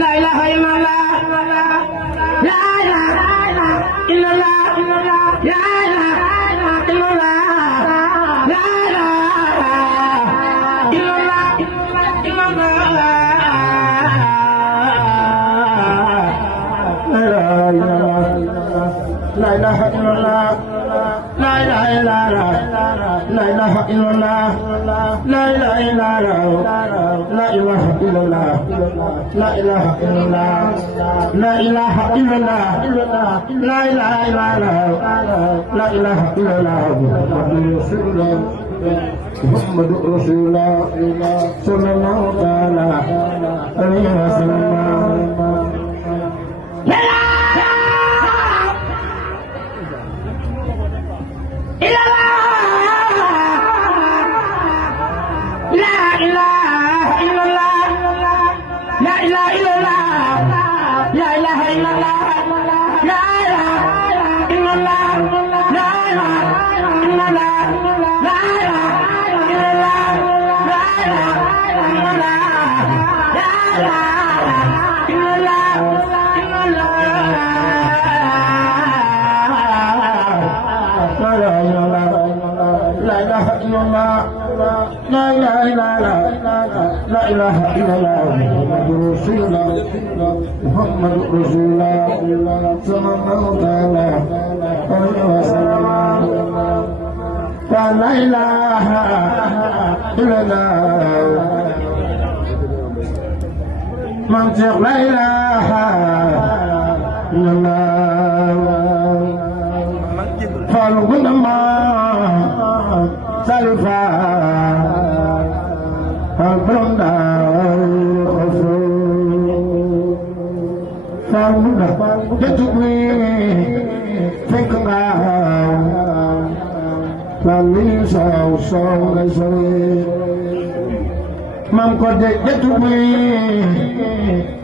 la ilaha illallah la ilaha illallah la ilaha illallah la ilaha illallah la ilaha illallah la ilaha illallah la ilaha illallah la ilaha illallah la ilaha illallah la ilaha illallah la ilaha illallah محمد رسول الله صلى الله عليه وسلم لا إله إلا الله محمد رسول الله محمد رسول الله صلى الله عليه وسلم لا إله إلا الله من لا إله إلا الله فالغنى ما سلفا Alhamdulillah, get to me, think about planning so Mom, get to me,